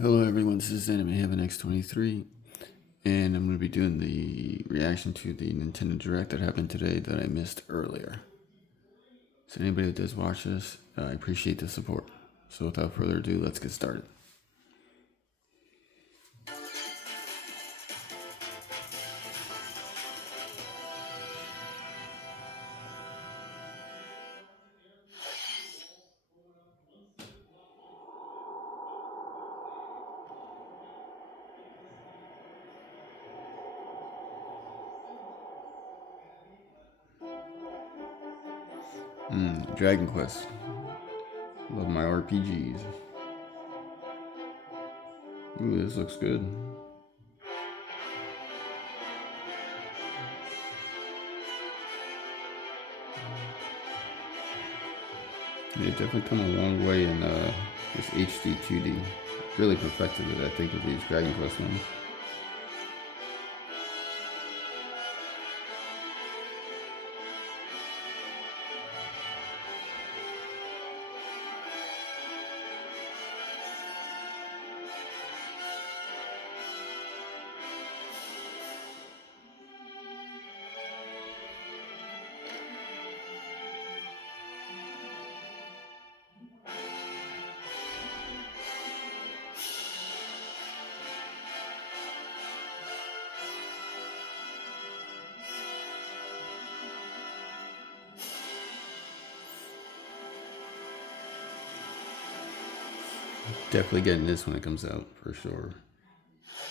Hello everyone, this is Anime Heaven X23, and I'm going to be doing the reaction to the Nintendo Direct that happened today that I missed earlier. So anybody that does watch this, I appreciate the support. So without further ado, let's get started. Dragon Quest. Love my RPGs. Ooh, this looks good. They definitely come a long way in this HD 2D. Really perfected it, I think, with these Dragon Quest ones. Definitely getting this when it comes out, for sure.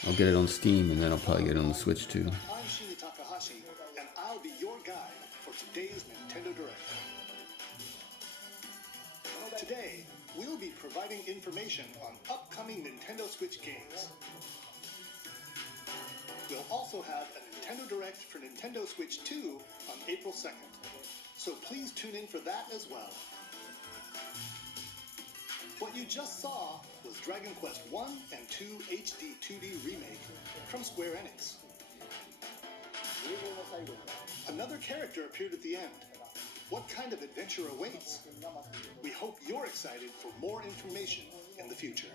I'll get it on Steam, and then I'll probably get it on the Switch too. I'm Shinya Takahashi, and I'll be your guide for today's Nintendo Direct. Today, we'll be providing information on upcoming Nintendo Switch games. We'll also have a Nintendo Direct for Nintendo Switch 2 on April 2nd, so please tune in for that as well. What you just saw was Dragon Quest 1 and 2 HD 2D Remake from Square Enix. Another character appeared at the end. What kind of adventure awaits? We hope you're excited for more information in the future.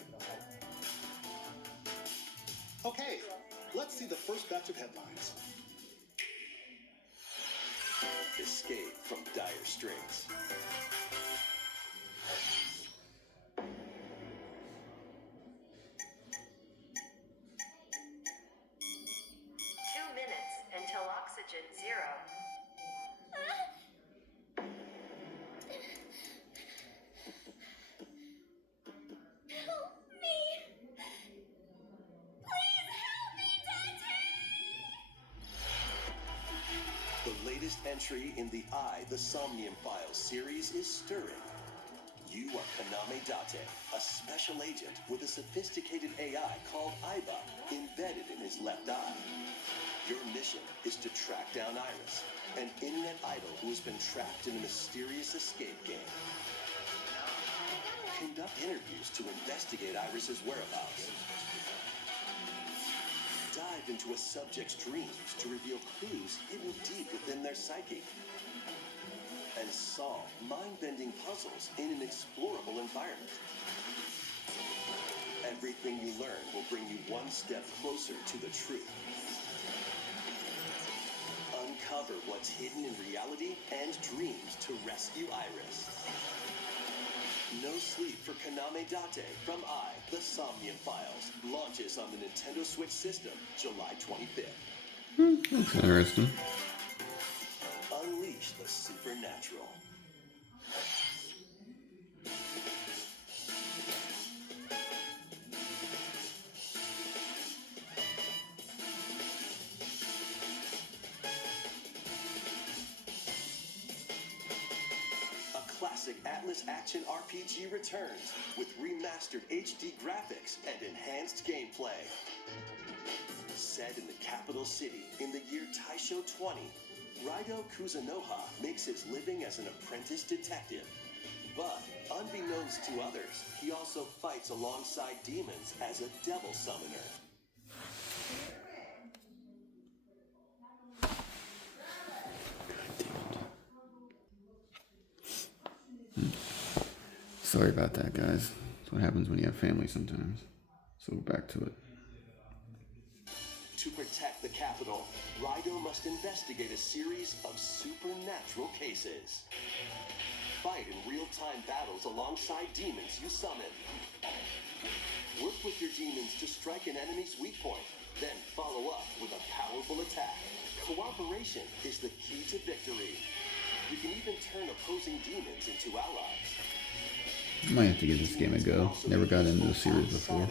Okay, let's see the first batch of headlines. Escape from dire straits. Until oxygen zero. Help me! Please help me, Dante! The latest entry in the The Somnium Files series is stirring. You are Kaname Date, a special agent with a sophisticated AI called Aiba embedded in his left eye. Your mission is to track down Iris, an internet idol who has been trapped in a mysterious escape game. Conduct interviews to investigate Iris's whereabouts. Dive into a subject's dreams to reveal clues hidden deep within their psyche. And solve mind-bending puzzles in an explorable environment. Everything you learn will bring you one step closer to the truth. Uncover what's hidden in reality and dreams to rescue Iris. No Sleep for Kaname Date from The Somnium Files launches on the Nintendo Switch system July 25th. That's interesting. Unleash the supernatural. Classic Atlas action RPG returns with remastered HD graphics and enhanced gameplay. Set in the capital city in the year Taisho 20, Raido Kuzunoha makes his living as an apprentice detective. But unbeknownst to others, he also fights alongside demons as a devil summoner. Sorry about that, guys. That's what happens when you have family sometimes. So back to it. To protect the capital, Raido must investigate a series of supernatural cases. Fight in real-time battles alongside demons you summon. Work with your demons to strike an enemy's weak point, then follow up with a powerful attack. Cooperation is the key to victory. You can even turn opposing demons into allies. Might have to give this game a go. Never got into the series before.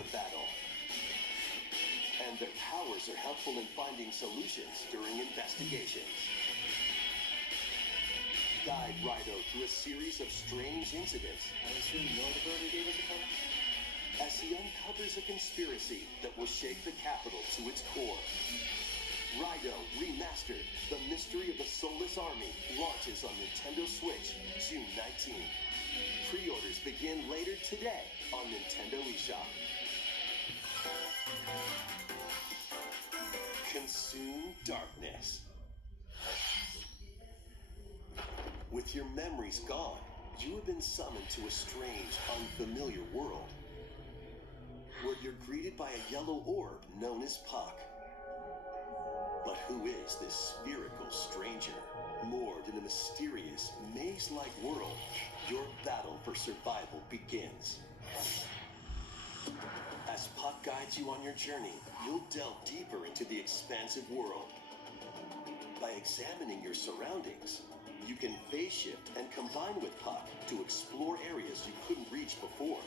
And their powers are helpful in finding solutions during investigations. Guide Raido through a series of strange incidents. I assume you're the bird who gave us a call? As he uncovers a conspiracy that will shake the capital to its core. Raido Remastered, The Mystery of the Soulless Army, launches on Nintendo Switch June 19th. Pre-orders begin later today on Nintendo eShop. Consume darkness. With your memories gone, you have been summoned to a strange, unfamiliar world, where you're greeted by a yellow orb known as Puck. But who is this spherical stranger? Moored in a mysterious, maze-like world, your battle for survival begins. As Puck guides you on your journey, you'll delve deeper into the expansive world. By examining your surroundings, you can phase shift and combine with Puck to explore areas you couldn't reach before.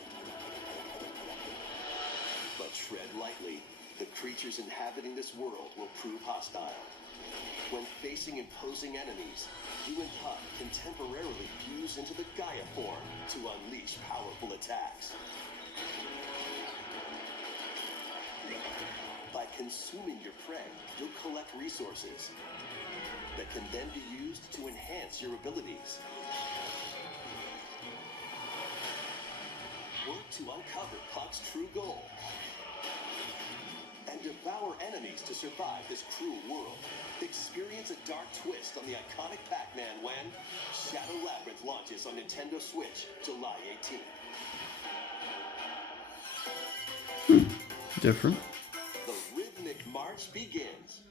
But tread lightly. The creatures inhabiting this world will prove hostile. When facing imposing enemies, you and Puck can temporarily fuse into the Gaia form to unleash powerful attacks. By consuming your prey, you'll collect resources that can then be used to enhance your abilities. Work to uncover Puck's true goal and devour enemies to survive this cruel world. Experience a dark twist on the iconic Pac-Man when Shadow Labyrinth launches on Nintendo Switch July 18th. Different. The rhythmic march begins.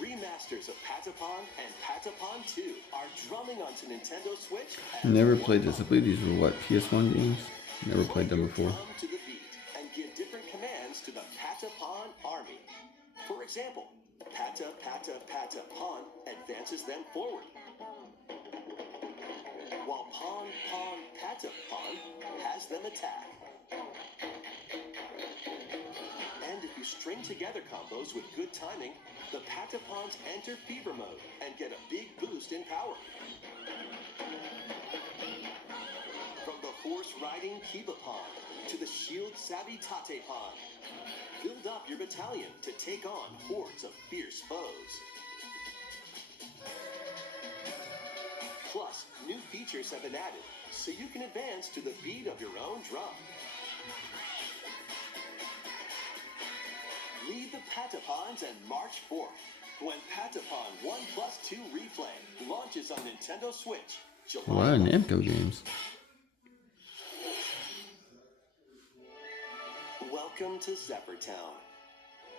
Remasters of Patapon and Patapon 2 are drumming onto Nintendo Switch. Never played this. I believe these were what, PS1 games? Never played them before. Drum to the beat and give different commands to the Patapon army. For example, Pata Pata Patapon advances them forward, while Pon Pon Patapon has them attack. And if you string together combos with good timing, the Patapons enter fever mode and get a big boost in power. From the horse-riding Kibapon to the shield-savvy Tatepon, build up your battalion to take on hordes of fierce foes. Plus, new features have been added, so you can advance to the beat of your own drum. Lead the Patapons and march forth when Patapon 1+2 Replay launches on Nintendo Switch July A lot of 11th. Namco games. Welcome to Zephyr-Town,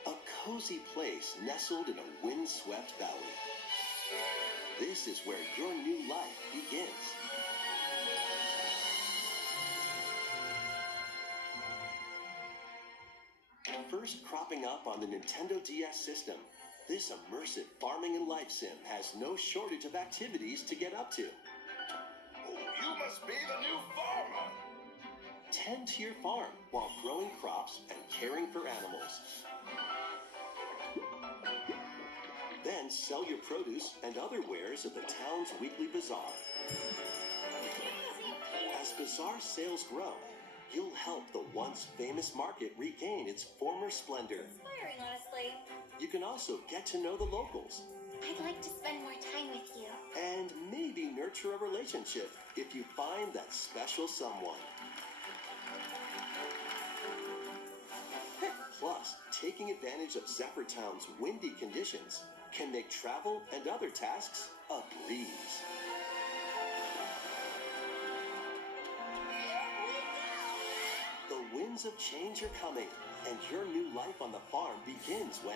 a cozy place nestled in a windswept valley. This is where your new life begins. First cropping up on the Nintendo DS system, this immersive farming and life sim has no shortage of activities to get up to. Oh, you must be the new farmer. Tend to your farm while growing crops and caring for animals. Then sell your produce and other wares at the town's weekly bazaar. As bazaar sales grow, you'll help the once famous market regain its former splendor. Inspiring, honestly. You can also get to know the locals I'd like to spend more time with you. and maybe nurture a relationship if you find that special someone. Plus, taking advantage of Zephyr-Town's windy conditions can make travel and other tasks a breeze. winds of change are coming, and your new life on the farm begins when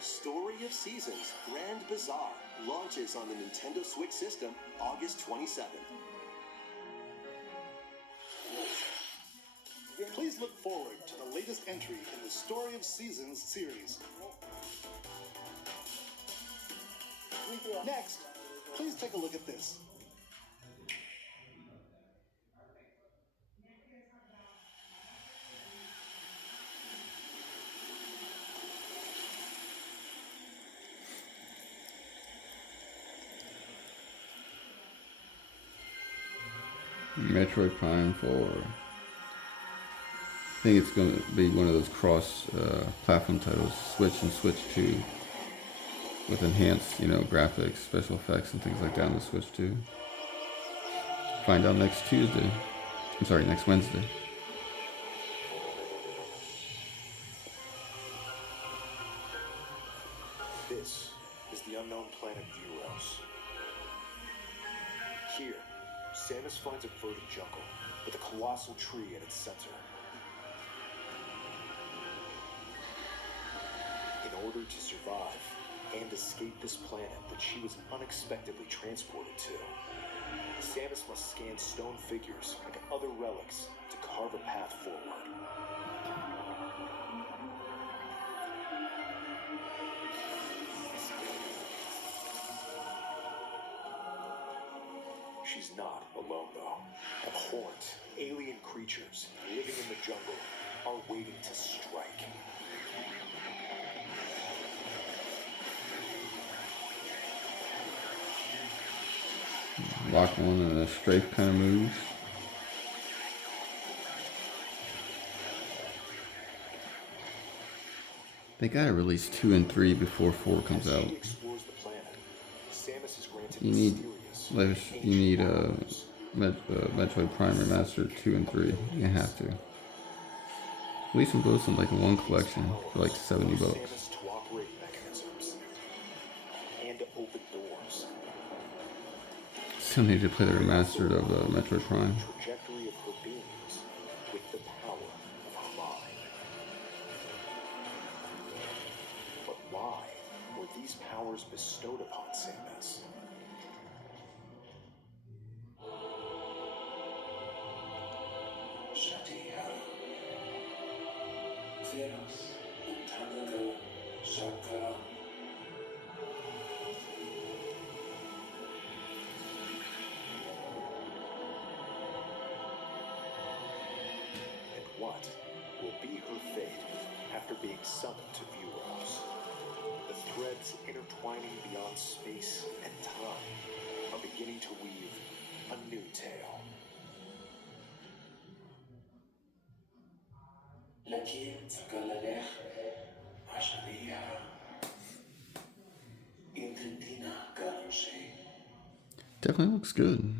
Story of Seasons Grand Bazaar launches on the Nintendo Switch system August 27th. Please look forward to the latest entry in the Story of Seasons series. Next, please take a look at this. Metroid Prime 4. I think it's going to be one of those cross platform titles, Switch and Switch 2, with enhanced, graphics, special effects, and things like that on the Switch 2. Find out next Wednesday. This is the unknown planet Vuros. Here, Samus finds a verdant jungle with a colossal tree at its center. In order to survive and escape this planet that she was unexpectedly transported to, Samus must scan stone figures like other relics to carve a path forward. She's not alone, though. Abhorrent, alien creatures living in the jungle are waiting to strike. Lock on and a strafe kind of moves. They gotta release 2 and 3 before 4 comes out. You need Metroid Prime Remastered 2 and 3. You have to. Release them both in like one collection for like $70. Still need to play the remastered of Metroid Prime. Trajectory of her beings with the power of her mind. But why were these powers bestowed upon Samus? What will be her fate after being summoned to Vuros? The threads intertwining beyond space and time are beginning to weave a new tale. Definitely looks good.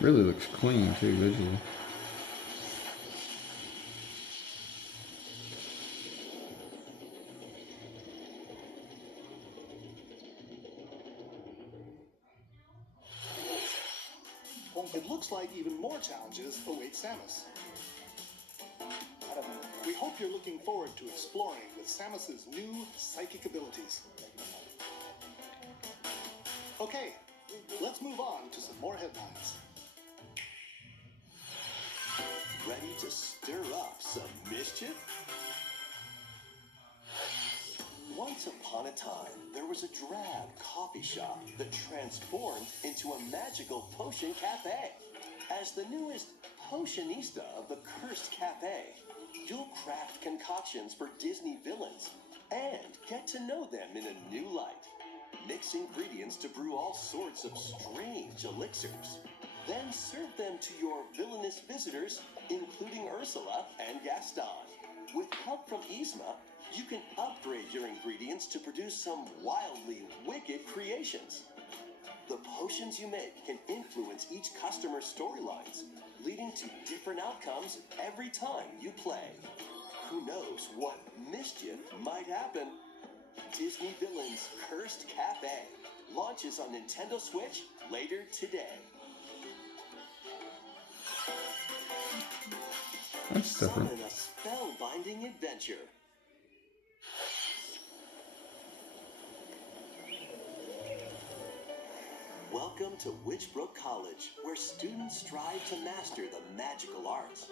Really looks clean too, visually. It looks like even more challenges await Samus. We hope you're looking forward to exploring with Samus's new psychic abilities. Okay, let's move on to some more headlines. Ready to stir up some mischief? Once upon a time, there was a drab coffee shop that transformed into a magical potion cafe. As the newest potionista of the Cursed Cafe, you'll craft concoctions for Disney villains and get to know them in a new light. Mix ingredients to brew all sorts of strange elixirs. Then serve them to your villainous visitors, including Ursula and Gaston. With help from Yzma, you can upgrade your ingredients to produce some wildly wicked creations. The potions you make can influence each customer's storylines, leading to different outcomes every time you play. Who knows what mischief might happen? Disney Villains Cursed Cafe launches on Nintendo Switch later today. That's different. Summon a spellbinding adventure. Welcome to Witchbrook College, where students strive to master the magical arts.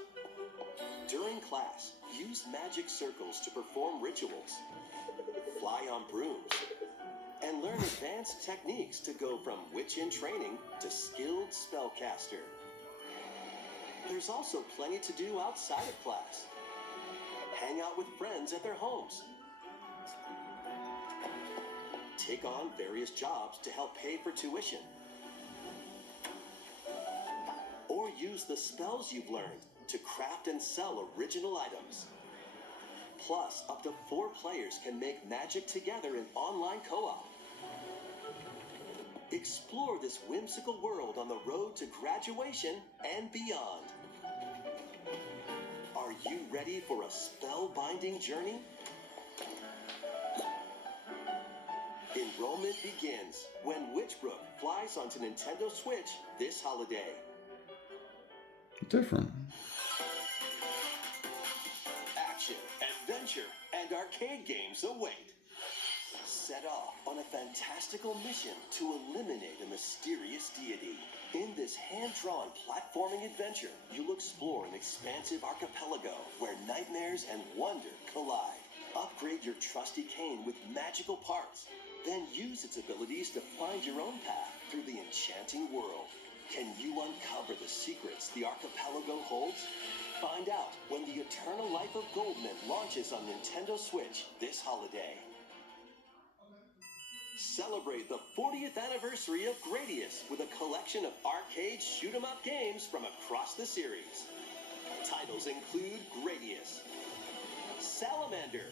During class, use magic circles to perform rituals, fly on brooms, and learn advanced techniques to go from witch in training to skilled spellcaster. There's also plenty to do outside of class. Hang out with friends at their homes. Take on various jobs to help pay for tuition. Or use the spells you've learned to craft and sell original items. Plus, up to 4 players can make magic together in online co-op. Explore this whimsical world on the road to graduation and beyond. Are you ready for a spellbinding journey? Enrollment begins when Witchbrook flies onto Nintendo Switch this holiday. Different. Action, adventure, and arcade games await. Set off on a fantastical mission to eliminate a mysterious deity. In this hand-drawn platforming adventure, you'll explore an expansive archipelago where nightmares and wonder collide. Upgrade your trusty cane with magical parts, then use its abilities to find your own path through the enchanting world. Can you uncover the secrets the archipelago holds? Find out when the Eternal Life of Goldmint launches on Nintendo Switch this holiday. Celebrate the 40th anniversary of Gradius with a collection of arcade shoot-'em-up games from across the series. Titles include Gradius, Salamander,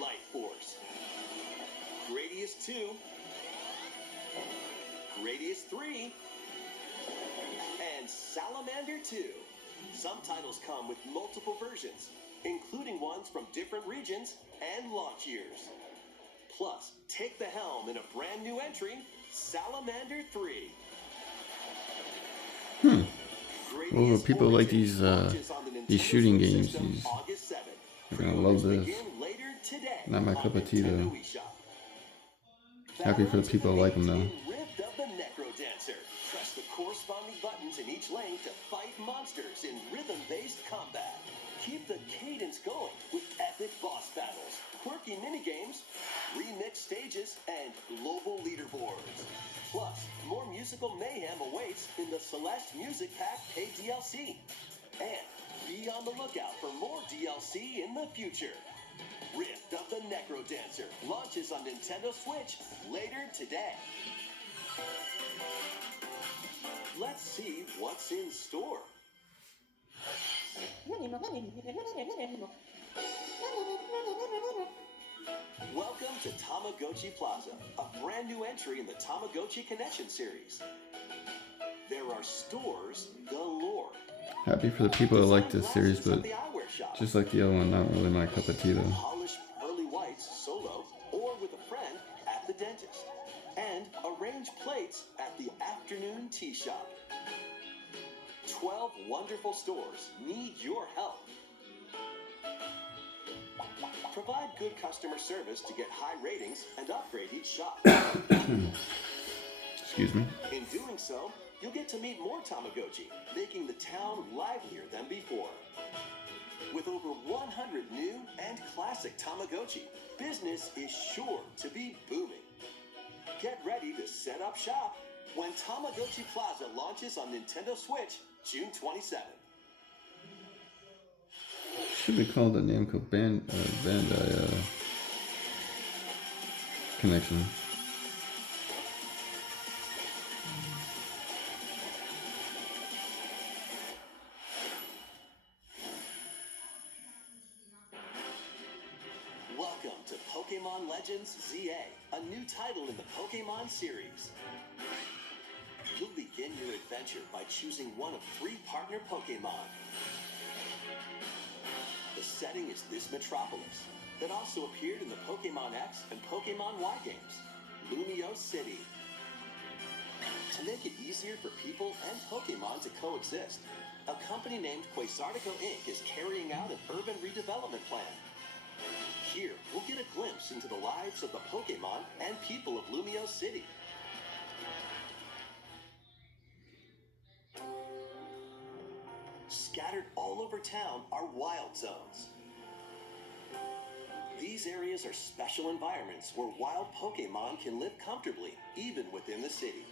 Light Force, Gradius 2, Gradius 3, and Salamander 2. Some titles come with multiple versions, including ones from different regions and launch years. Plus, take the helm in a brand new entry, Salamander 3. Well, people like these shooting games. They're gonna love this. Not my cup of tea though. Happy for the people who like them though. Rift of the Necro Dancer. Press the corresponding buttons in each lane to fight monsters in rhythm-based combat. Keep the cadence going with epic boss battles, quirky minigames, remix stages, and global leaderboards. Plus, more musical mayhem awaits in the Celeste Music Pack paid DLC. And be on the lookout for more DLC in the future. Rift of the Necro Dancer launches on Nintendo Switch later today. Let's see what's in store. Welcome to Tamagotchi Plaza, a brand new entry in the Tamagotchi Connection series. There are stores galore. Happy for the people that like this series, but just like the other one, not really my cup of tea though. Polish pearly whites solo or with a friend at the dentist. And arrange plates at the afternoon tea shop. 12 wonderful stores need your help. Provide good customer service to get high ratings and upgrade each shop. Excuse me. In doing so, you'll get to meet more Tamagotchi, making the town livelier than before. With over 100 new and classic Tamagotchi, business is sure to be booming. Get ready to set up shop when Tamagotchi Plaza launches on Nintendo Switch June 27th. Should be called the Namco Bandai connection. Welcome to Pokemon Legends ZA, a new title in the Pokemon series. You'll begin your adventure by choosing one of 3 partner Pokemon. The setting is this metropolis that also appeared in the Pokemon X and Pokemon Y games, Lumio City. To make it easier for people and Pokemon to coexist, a company named Quasartico Inc. is carrying out an urban redevelopment plan. Here, we'll get a glimpse into the lives of the Pokemon and people of Lumio City. Scattered all over town are wild zones. These areas are special environments where wild Pokemon can live comfortably, even within the city.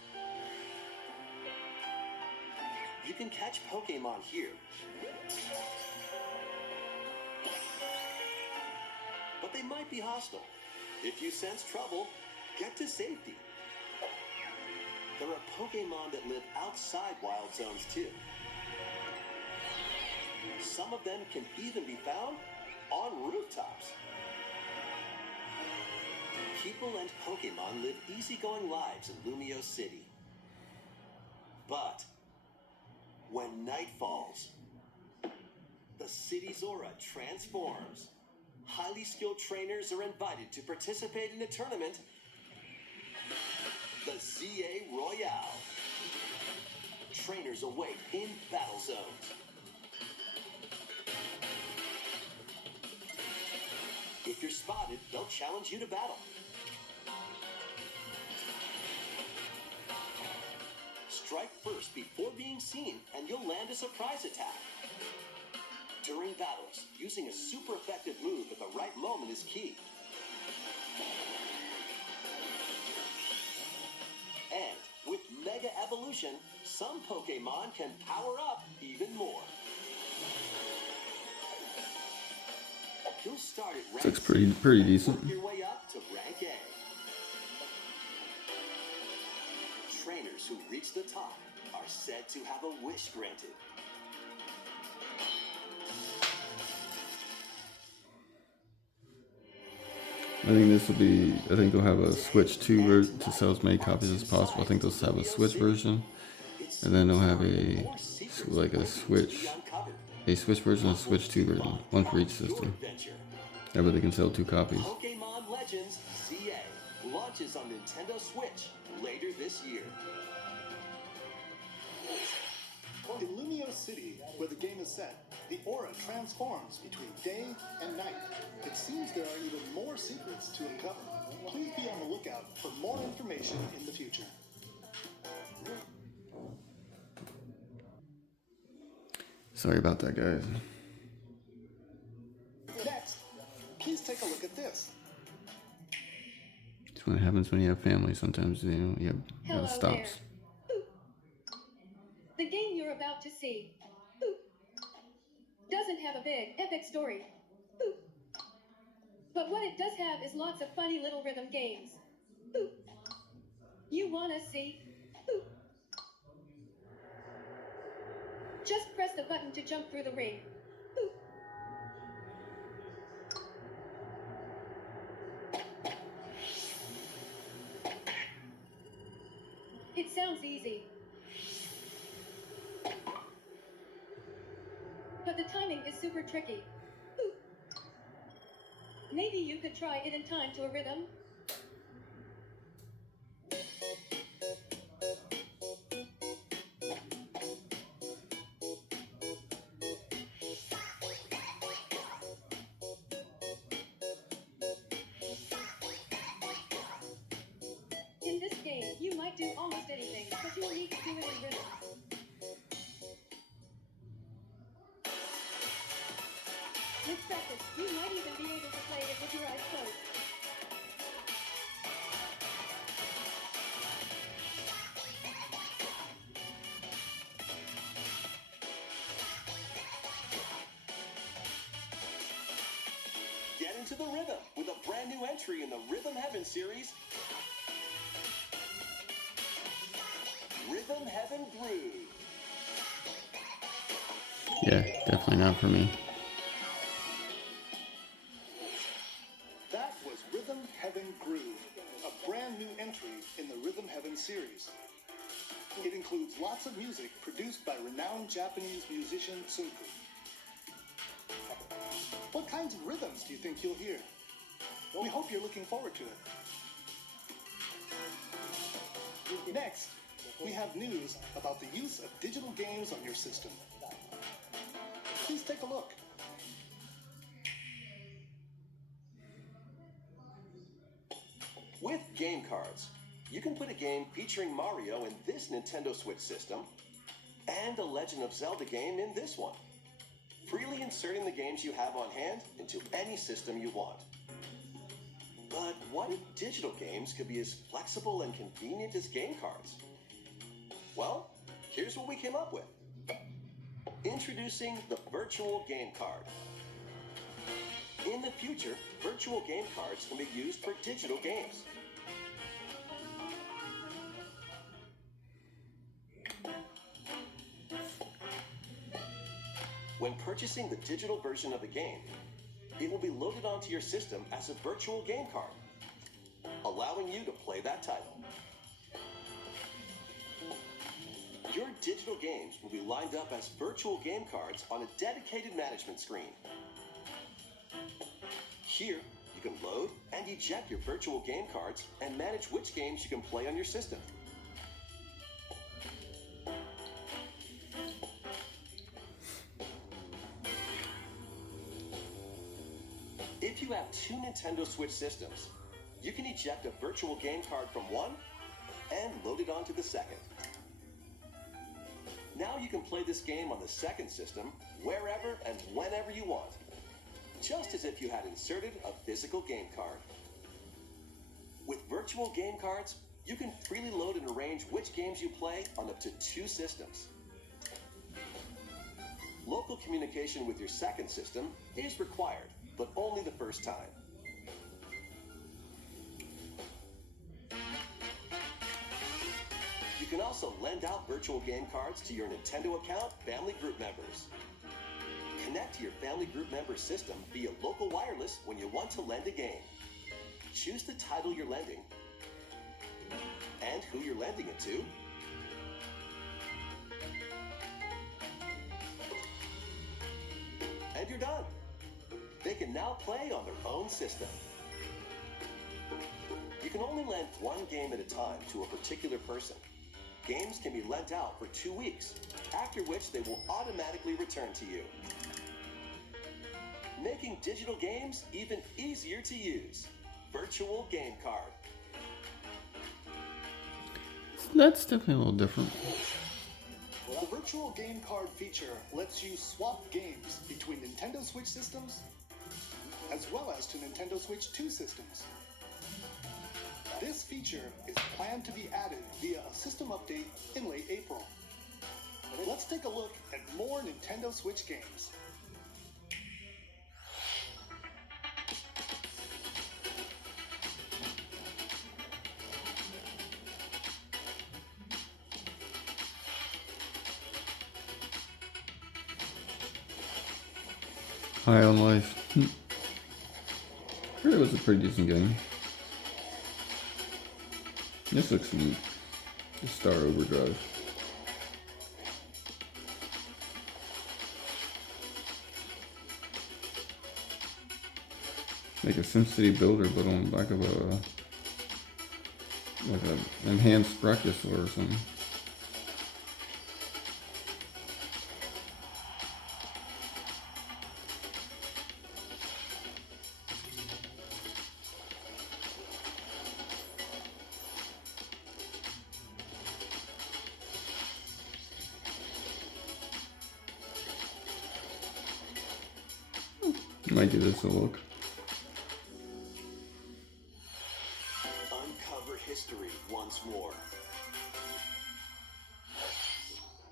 You can catch Pokemon here, but they might be hostile. If you sense trouble, get to safety. There are Pokemon that live outside wild zones too. Some of them can even be found on rooftops. People and Pokemon live easygoing lives in Lumio City. But when night falls, the city's aura transforms. Highly skilled trainers are invited to participate in a tournament, the ZA Royale. Trainers await in battle zones. If you're spotted, they'll challenge you to battle. Strike first before being seen, and you'll land a surprise attack. During battles, using a super effective move at the right moment is key. And with Mega Evolution, some Pokemon can power up even more. You'll start at rank Looks pretty decent. work your way up to rank A. Trainers who reach the top are said to have a wish granted. I think this will be. I think they'll have a Switch 2 version to sell as many copies as possible. I think they'll have a Switch version, and then they'll have a Switch version and a Switch 2 version, one for each system. That way they can sell 2 copies. Pokemon Legends ZA launches on Nintendo Switch later this year. In Lumio City, where the game is set, the aura transforms between day and night. It seems there are even more secrets to uncover. Please be on the lookout for more information in the future. Sorry about that, guys. Next, please take a look at this. It's when it happens when you have family. Sometimes you have Hello stops. there. The game you're about to see doesn't have a big, epic story. But what it does have is lots of funny little rhythm games. You wanna see? Just press the button to jump through the ring. It sounds easy. But the timing is super tricky. Maybe you could try it in time to a rhythm. In this game, you might do almost anything, but you'll need to do it in rhythm. With practice, you might even be able to play it with your eyes closed. Get into the rhythm with a brand new entry in the Rhythm Heaven series. Rhythm Heaven Groove. Yeah, definitely not for me. That was Rhythm Heaven Groove, a brand new entry in the Rhythm Heaven series. It includes lots of music produced by renowned Japanese musician Tsunku. What kinds of rhythms do you think you'll hear? We hope you're looking forward to it. Next, we have news about the use of digital games on your system. Please take a look. With game cards, you can put a game featuring Mario in this Nintendo Switch system and a Legend of Zelda game in this one, freely inserting the games you have on hand into any system you want. But what if digital games could be as flexible and convenient as game cards? Well, here's what we came up with. Introducing the Virtual Game Card. In the future, virtual game cards can be used for digital games. When purchasing the digital version of the game, it will be loaded onto your system as a virtual game card, allowing you to play that title. Your digital games will be lined up as virtual game cards on a dedicated management screen. Here, you can load and eject your virtual game cards and manage which games you can play on your system. If you have two Nintendo Switch systems, you can eject a virtual game card from one and load it onto the second. Now you can play this game on the second system wherever and whenever you want, just as if you had inserted a physical game card. With virtual game cards, you can freely load and arrange which games you play on up to two systems. Local communication with your second system is required, but only the first time. You can also lend out virtual game cards to your Nintendo account family group members. Connect to your family group member system via local wireless when you want to lend a game. Choose the title you're lending and who you're lending it to. And you're done. They can now play on their own system. You can only lend one game at a time to a particular person. Games can be lent out for 2 weeks, after which they will automatically return to you, making digital games even easier to use. Virtual Game Card. That's definitely a little different. The Virtual Game Card feature lets you swap games between Nintendo Switch systems as well as to Nintendo Switch 2 systems. This feature is planned to be added via a system update in late April. Let's take a look at more Nintendo Switch games. High on Life. It was a pretty decent game. This looks neat. Star Overdrive. Like a SimCity builder, but on the back of a like an enhanced Brachiosaur or something. Might give this a look. Uncover history once more.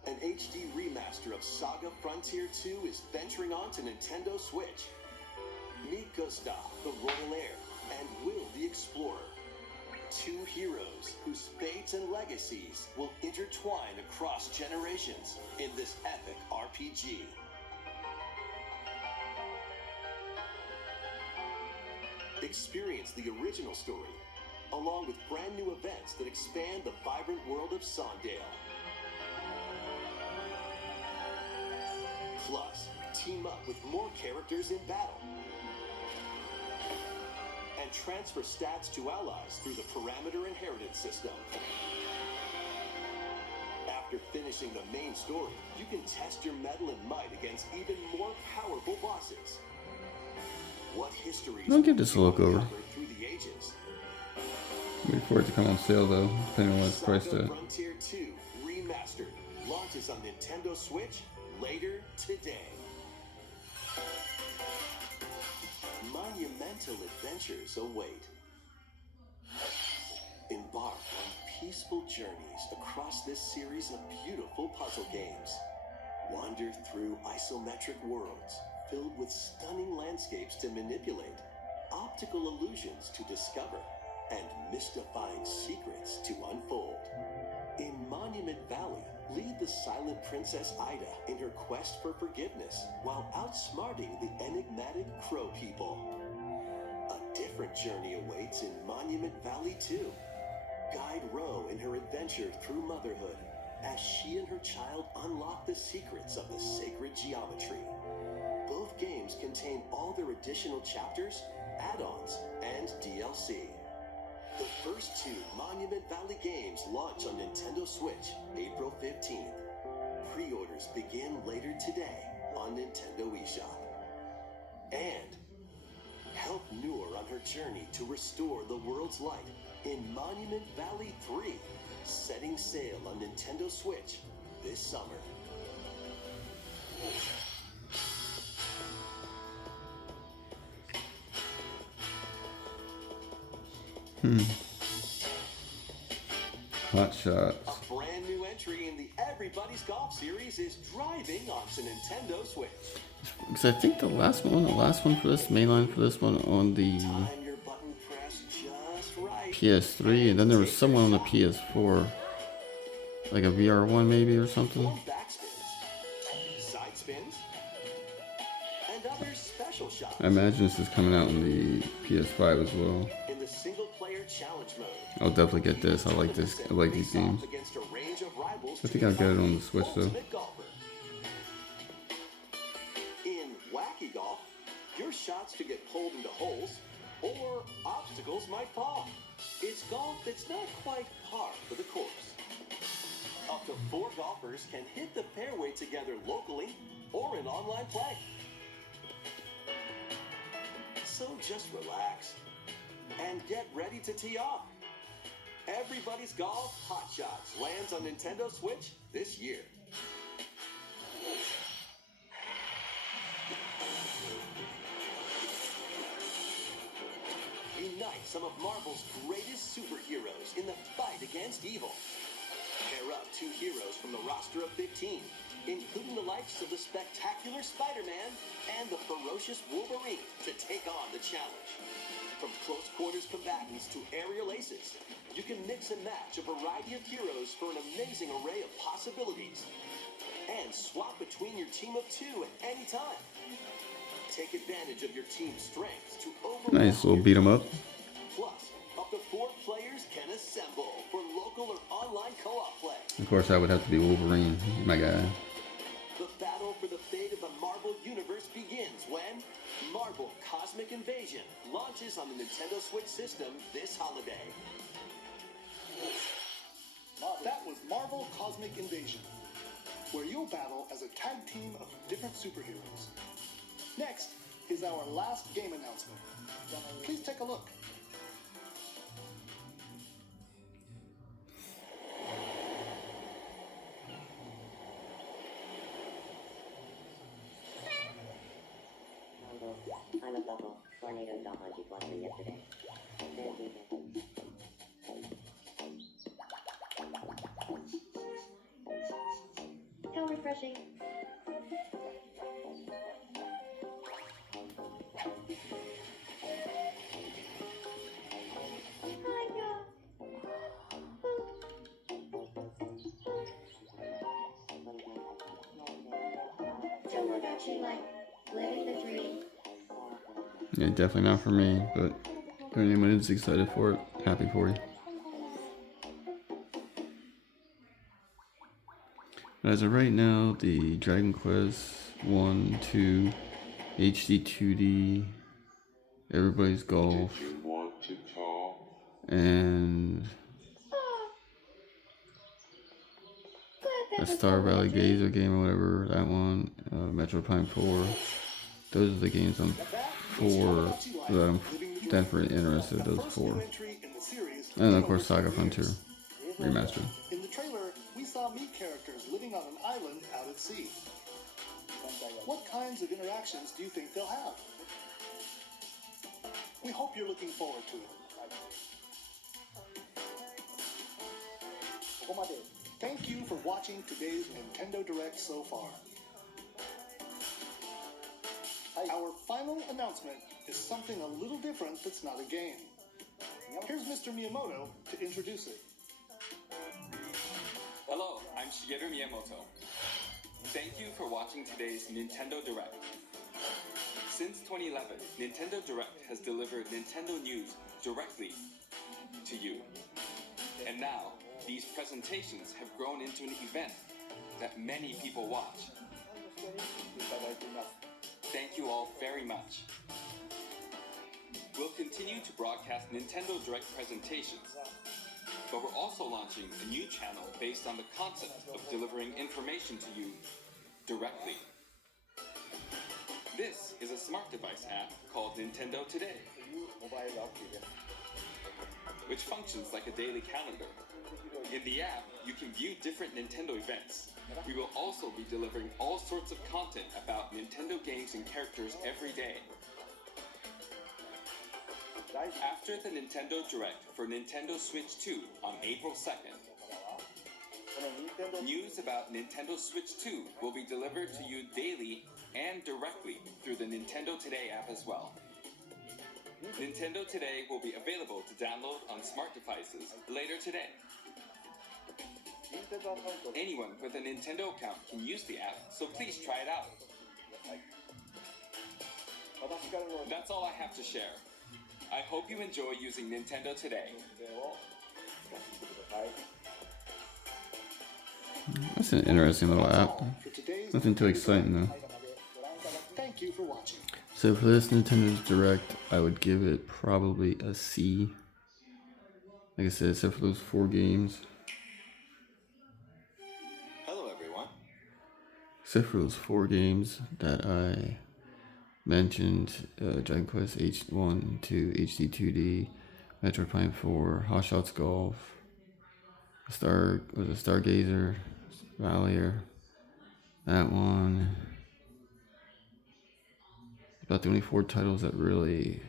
An HD remaster of Saga Frontier 2 is venturing onto Nintendo Switch. Meet Gustav, the Royal Heir, and Will the Explorer. Two heroes whose fates and legacies will intertwine across generations in this epic RPG. Experience the original story, along with brand new events that expand the vibrant world of Sondale. Plus, team up with more characters in battle. And transfer stats to allies through the Parameter Inheritance system. After finishing the main story, you can test your mettle and might against even more powerful bosses. What histories I'll give this a look over. through the ages? Wait for it to come on sale though, depending on what it's priced Saga at. Frontier 2 Remastered launches on Nintendo Switch later today. Monumental adventures await. Embark on peaceful journeys across this series of beautiful puzzle games. Wander through isometric worlds filled with stunning landscapes to manipulate, optical illusions to discover, and mystifying secrets to unfold. In Monument Valley, lead the silent Princess Ida in her quest for forgiveness while outsmarting the enigmatic Crow people. A different journey awaits in Monument Valley 2. Guide Ro in her adventure through motherhood as she and her child unlock the secrets of the sacred geometry. Both games contain all their additional chapters, add-ons, and DLC. The first two Monument Valley games launch on Nintendo Switch April 15th. Pre-orders begin later today on Nintendo eShop. And help Noor on her journey to restore the world's light in Monument Valley 3, setting sail on Nintendo Switch this summer. Hot shots. A brand new entry in the Everybody's Golf series is driving onto Nintendo Switch. Because I think the last one for this, mainline for this one on the Time your button press just right. PS3, and then there was someone on the PS4. Like a VR one maybe or something. Or backspins, side spins, and other special shots. I imagine this is coming out on the PS5 as well. In the single-player challenge mode, I'll definitely get this. I like this. I like these games. against a range of rivals I think to I'll get it become on the Switch though. ultimate golfer. In Wacky Golf, your shots could get pulled into holes, or obstacles might fall. It's golf that's not quite par for the course. Up to 4 golfers can hit the fairway together locally or in online play. So just relax and get ready to tee off. Everybody's Golf Hot Shots lands on Nintendo Switch this year. Unite some of Marvel's greatest superheroes in the fight against evil. Pair up 2 heroes from the roster of 15, including the likes of the spectacular Spider-Man and the ferocious Wolverine, to take on the challenge. From close quarters combatants to aerial aces, you can mix and match a variety of heroes for an amazing array of possibilities. And swap between your team of 2 at any time. Take advantage of your team's strengths to overcome. Nice little beat 'em up. Plus, up to 4 players can assemble for local or online co-op play. Of course, that would have to be Wolverine, my guy. The battle for the fate of the Marvel Universe begins when Marvel Cosmic Invasion launches on the Nintendo Switch system this holiday. That was Marvel Cosmic Invasion, where you'll battle as a tag team of different superheroes. Next is our last game announcement. Please take a look. I'm a bubble. Tornado got my G-Flutter yesterday. How refreshing. So what actually like living the dream? Yeah, definitely not for me, but if anyone is excited for it, happy for you. As of right now, the Dragon Quest 1, 2, HD 2D, Everybody's Golf, Did you want to talk? and But a Star Valley Gazer game or whatever, that one, Metro Prime 4. Those are the games I'm definitely interested, those 4. And of course Saga Frontier Remastered. In the trailer, we saw meat characters living on an island out at sea. What kinds of interactions do you think they'll have? We hope you're looking forward to it. Thank you for watching today's Nintendo Direct so far. Our final announcement is something a little different that's not a game. Here's Mr. Miyamoto to introduce it. Hello, I'm Shigeru Miyamoto. Thank you for watching today's Nintendo Direct. Since 2011, Nintendo Direct has delivered Nintendo news directly to you. And now, these presentations have grown into an event that many people watch. Thank you all very much. We'll continue to broadcast Nintendo Direct presentations, but we're also launching a new channel based on the concept of delivering information to you directly. This is a smart device app called Nintendo Today, which functions like a daily calendar. In the app, you can view different Nintendo events. We will also be delivering all sorts of content about Nintendo games and characters every day. After the Nintendo Direct for Nintendo Switch 2 on April 2nd, news about Nintendo Switch 2 will be delivered to you daily and directly through the Nintendo Today app as well. Nintendo Today will be available to download on smart devices later today. Anyone with a Nintendo account can use the app, so please try it out. That's all I have to share. I hope you enjoy using Nintendo Today. That's an interesting little app. Nothing too exciting though. Thank you for watching. So for this Nintendo Direct, I would give it probably a C. Like I said, except for those 4 games. Hello, everyone. Except for those 4 games that I mentioned, Dragon Quest H1 to HD 2D, Metro Prime 4, Hot Shots Golf, Stargazer, Valier, that one. About the only 4 titles that really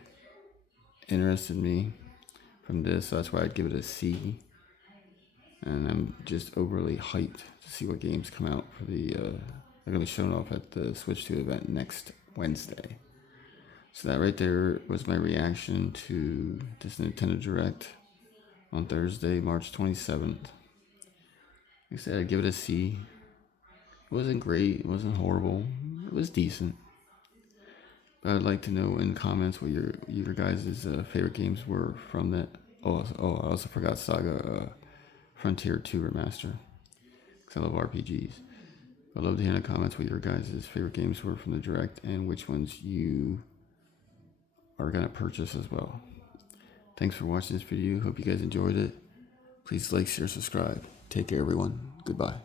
interested me from this, so that's why I'd give it a C. And I'm just overly hyped to see what games come out for the, they're going to be shown off at the Switch 2 event next Wednesday. So that right there was my reaction to this Nintendo Direct on Thursday, March 27th. Like I said, I'd give it a C. It wasn't great, it wasn't horrible, it was decent. But I'd like to know in comments what your guys' favorite games were from that. Oh, I also forgot Saga Frontier 2 Remaster, because I love RPGs. I'd love to hear in the comments what your guys' favorite games were from the Direct and which ones you are going to purchase as well. Thanks for watching this video. Hope you guys enjoyed it. Please like, share, subscribe. Take care, everyone. Goodbye.